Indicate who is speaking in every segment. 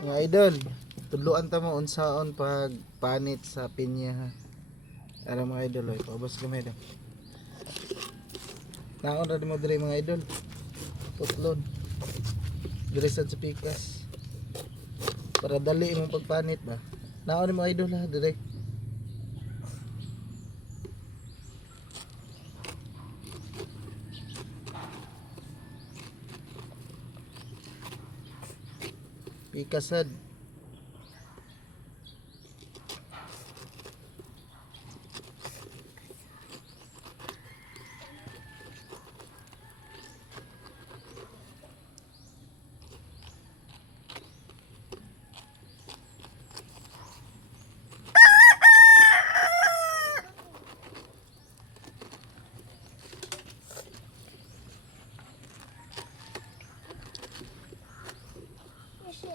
Speaker 1: Mga idol, tuluan ta mo unsaon pag panit sa pinya ha. Ara mga idol, oy, paubos gamay daw. Naon ra mo dire mga idol. Putlon. Dire sad sa pikas. Para dali imong pagpanit ba. Naon ni mga idol ha, dire. Pikasad.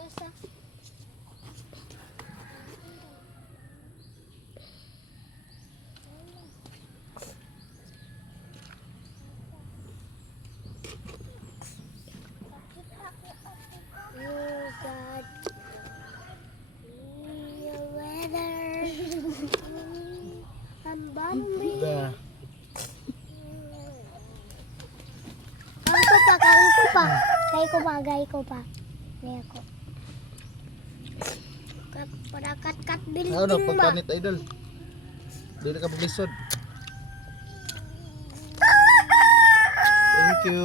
Speaker 1: Da.
Speaker 2: Kang ko pa, kang ko pa. Gay ko pa. Kaya ko. Para kat kat building
Speaker 1: Ano
Speaker 2: ba?
Speaker 1: pagpanit idol? Dili ka paglisod. Thank you.